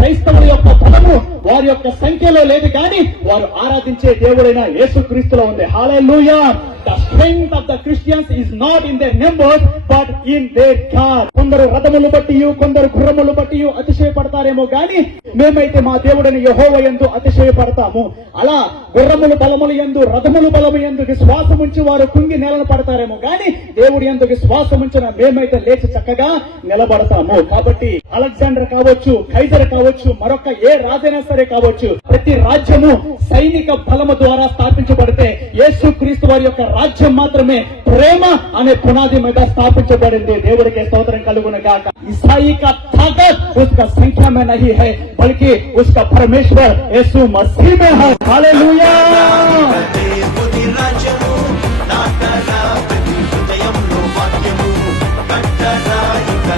క్రైస్తవుల యొక్క పదము వారి యొక్క సంఖ్యలో లేదు కానీ వారు ఆరాధించే దేవుడైన యేసుక్రీస్తులో ఉంది. Hallelujah the strength of the Christians is not in their numbers but in their car కొందరు రథములు బట్టి కొందరు గుర్రములు బట్టి అతిశయపడతారేమో గాని మేమైతే మా దేవుడిని యహోవ ఎందు అతిశయపడతాము. అలా గుర్రములు బలములు ఎందు రథములు బలము ఎందు విశ్వాసం ఉంచి వారు కుంగి నేలను పడతారేమో గాని దేవుడి ఎందు విశ్వాసం ఉంచిన మేమైతే లేచి చక్కగా నిలబడతాము. కాబట్టి అలెగ్జాండర్ కావచ్చు ఖైజర్ కావచ్చు మరొక ఏ రాజైనా సరే కావచ్చు ప్రతి రాజ్యము సైనిక బలము ద్వారా స్థాపించబడితే యేసు క్రీస్తు వారి యొక్క రాజ్యం మాత్రమే ప్రేమ అనే పునాది మీద స్థాపించబడింది దేవుడికి స్తోత్రం కలుగును గాక ईसाई का ताकत उसका संख्या में नहीं है बल्कि उसका परमेश्वर यीशु मसीह में है हालेलुया దేవుని రాజ్యము నాటరా ప్రతి హృదయంలో వాక్యము కట్టరా ఇక